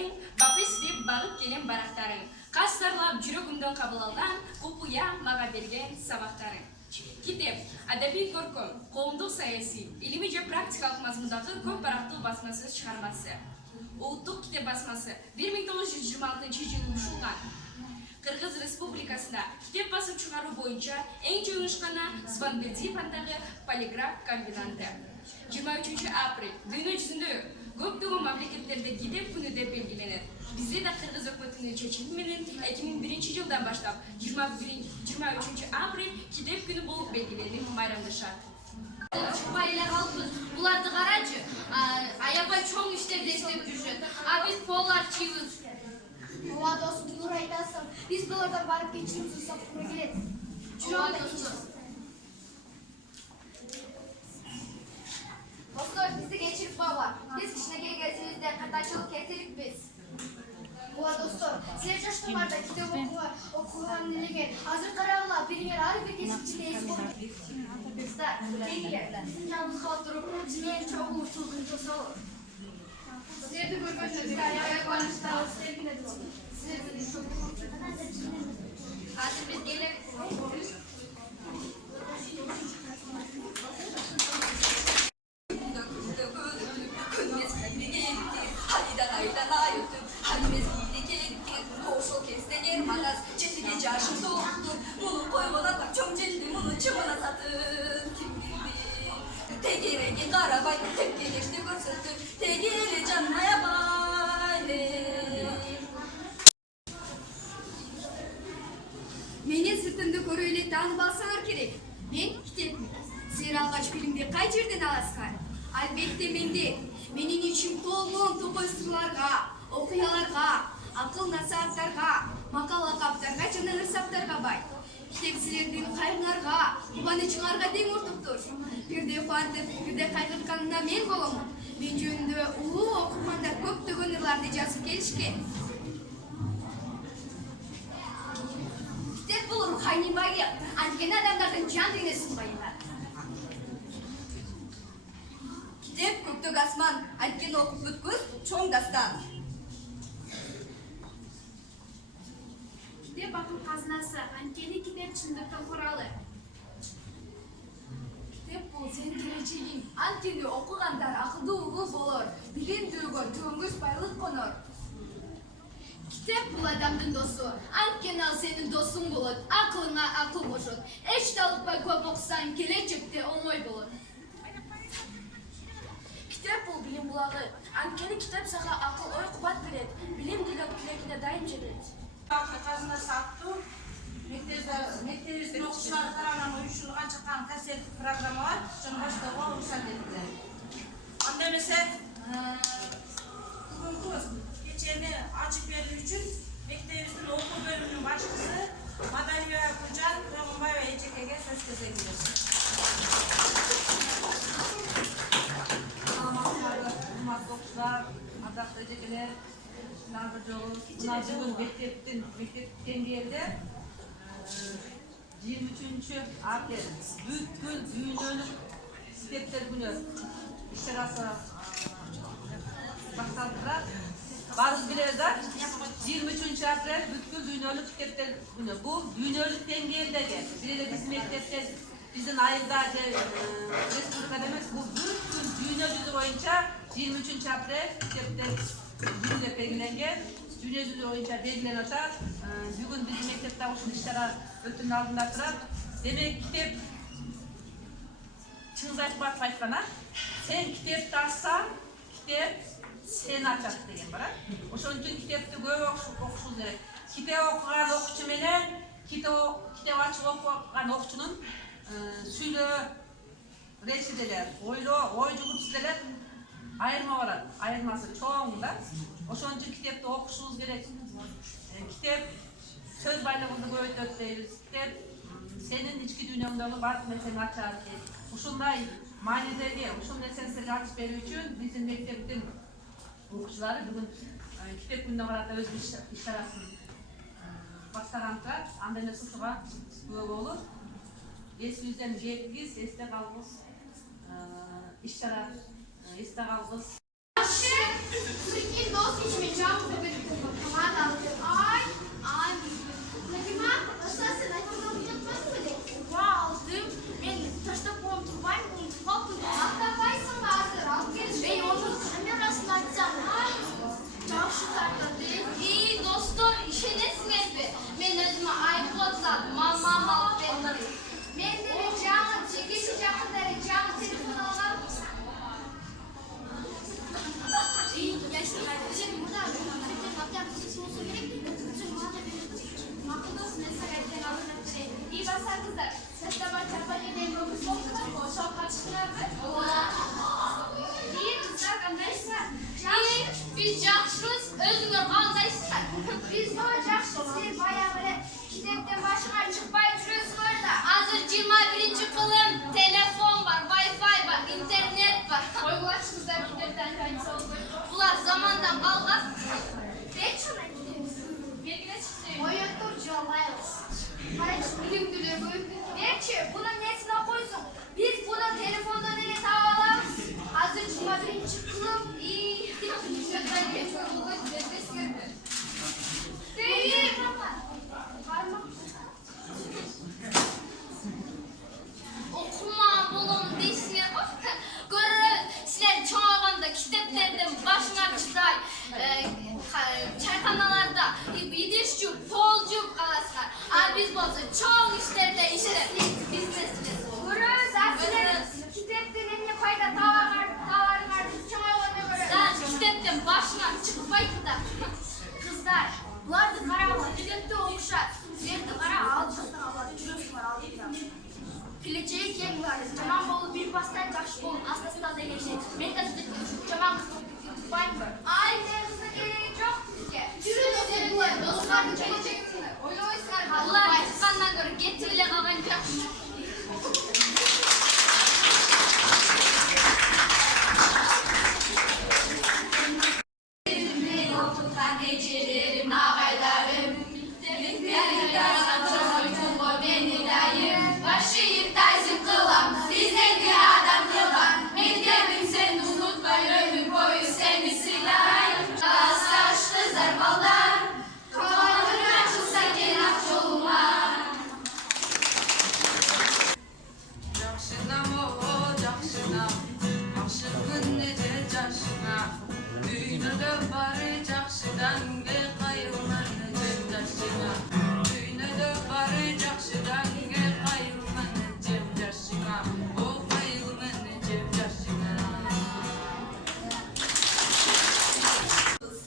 аяктарың, бапес деп бағып келем барақтарың. Қастарлап жүрегімді қабыл алған, құпия маға берген сабақтарың. Китеп, әдеби көркем, қоғамдық саяси, илimi же практикалық мазмұндағы көп парақты басмасы шығармасы. Ұлттық китеп басмасы 1926 жылы ұшылған. Қырғыз Республикасында китеп басып шығару бойынша ең жойылышқаны Сванбердиев атындағы полиграф комбинаты. 23 апрель дүние жүзінде көптеген мемлекеттерде китеп күні деп белгіленеді. Бізде де Қырғыз өкіметінің шешімімен 2001 жылдан баштап 23 апрель китеп күні болып белгіленіп майрамды шарт. Шықпайлы қалпыз, бұларды қарачы, аябай чоң іштерде істеп жүрші, біз полар чиюз. Ова достum, Nur айтасың, biz бұлардан барып кешірім сұрап тұра келеді. Ова достum. Dostlar, bizi geçirip baba. Biz kişine gelsinizde katachılık getirip biz. Ова достор, силер жаштарда китеп окуган элеген азыр карагыла бириңер ар бир кесипчиде эс болот. Достар, келгилер, биздин жаныбызга отуруп, биз менен чогуу ушулгун жасалып. Силерди көргөнчө бизге аябай кубанычтабыз, серкинет болду. Силерди азыр биз келебиз. Yaşım doldu, bunu koymana çömçeldi, bunu çımına satın kim bildi. Tegerege karabay, tek gelişti görsüttü, tegere canmaya bay. Менин сыртымды көрүп эле таанып алсаңар керек. Мен китепмин. Силер алгач билимди кай жерден аласыңар? Албетте менде. Менин ичим толгон топой сырларга, окуяларга, акыл насааттарга, макал лакаптарга жана ырсаптарга бай. Китеп силердин кайгыңарга, кубанычыңарга тең ортоктур. Бирде кубантып, бирде кайгыртканында мен боломун. Мен жөнүндө улуу окурмандар көптөгөн ырларды жазып келишкен. Kitep bulur hayni bayı, anken adamlardan can dinlesin bayılar. Kitep köktök asman, anken okup bütküz, çoğun dastan. Kitep akıl kaznası, ankeni kitep çındıktan kuralı. Kitep bul senin geleceğin, ankeni okugandar akıllı uluz olur, bilim duygu, tüngüz baylık konur. Kitep bul adamdın dostu, anken al senin dostun bulur, aklına akıl boşur. Eş dalıkpay köp okusan gelecekte olmoy bulur. Kitep bul bilim bulağı, ankeni kitep sağa akıl oy kubat vered, bilim dilekine daim jedet. Kazına sattı, mektebimizde okuşları tarafından uyuşulgan çıkan kasetlik programı var, şunu başta ruhsat ettiler. Onda mesela, geçeni açıp verdiği için mektebimizin okul bölümünün başçısı Madalya Kucan Ramambay ve Eceke'ye söz kesebilir. Selamatlar, hürmetli okuşlar, adaklı Eceke'ler, Bugün mektepten geldi. 23 aprel büyük düğünlük kitaplar günü işarası başladılar. Bazı bilirler 23 aprel büyük düğünlük kitaplar günü. Bu düğünlükten geldi. Bir de bizim mektepte bizim ayında Respublika'da bu büyük düğünlük boyunca 23 aprel kitaplar günü belirlengen. Dünya yüzü boyunca belirlenen atar. Bugün bizim mektepte oluşan işlere ötünün altında durar. Demek kitap çığız açmak aytmana. Sen kitap açsan, kitap sen açat degen var. Oşun için kitapты көп okuşuz gerek. Kitap okugan okuçu menen kitap açıp okugan okuçunun süйлө reçedeler, oy jugup ayırma var. Ayırması çoğun da. Oşun için kitapta okuşunuz gerek. Kitap söz baylığında koyup deyiriz. Kitap senin içki dünyamdalı bat mesela açar ki. Uşunday manideki, uşun esensiyle açıp veriyor için bizim mektepten okuşuları bugün kitap gününe karata öz işarasını başlaranlar. Andene sıkıva böyle olur. Esinizden жеткиз, esте kalgız, işara, esте kalgız. Sırtın dost içime çabuk. Düngülü Berçi, bunun nesine koysun? Biz bunu telefondan ele alamız. Hazır 21. kılım. İyi. Değil. Okuma bolum deysin. Görürüz. Sizler çoğalanda kitaplardan başına çıray. Çayxanalarda yedişçü, polcu kalasınlar. Biz bolsa çoğun işlerde işte. Biz mesleğiz. Görürüz, aslında kitaptan eline koyda tavarı var, biz çoğalanda görürüz. Sen kitaptan başına çıkmaydı da. Kızlar, bular da kara var, kitapta okuşar. Sizler de kara alçaktan alır, cürüş var, alır ya. Pileceği keng var, Caman bolu bir pastel taş bol, aslasında da geçecek. Ben de size Caman bayım var. Ay, mevzusa gereği çok ki. Cürüş var, dostlar da gelecek. Oyun oynar. Allah çıkandan göre getirile kalınca.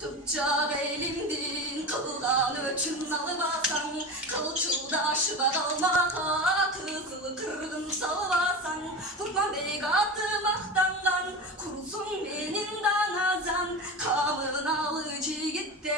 Tutacak elimdin kıldan öçün alıbasan kılçıldaşı bağalmaka kızılı kırgın salvasan Kurban bey katı maktangan kurusun benim danazan kamın alıcı gitti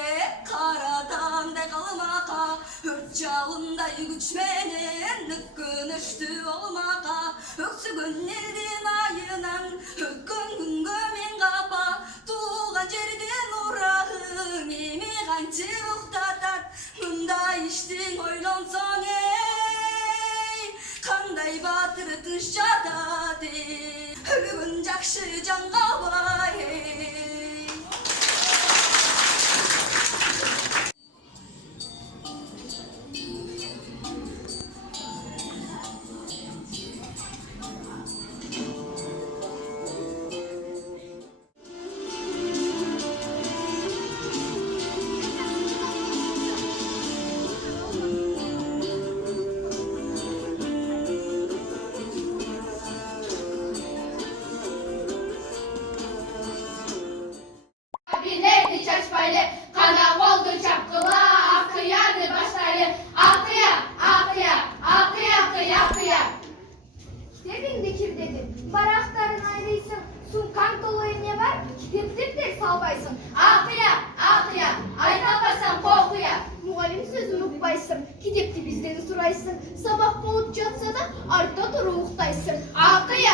karadan de kalmaka hırçalınday güçmenin nıkkınıştı olmaka öksügün eldin ayınan hıkkın güngümün kapa tuğan jerdin urağın emi kançı uqtatat mında içtin oylonson ey kanday batırı tış jatat ey ölümün jakşı janga bay ey Birlerdi çaşmaylı, kana oldu çapkıla, akıyandı başlarlı, akıya, akıya, akıya, akıya, akıya. Demin dikir dedim, barakların ayrıysın, sunkan dolu ne var, kitaptır salbaysın. Akıya, akıya, aynabasan korkuya. Muhallim sözünü ukbaysın, kitaptı bizden suraysın. Sabah bolup jatsa da arda durup uqtaysın. Akıya,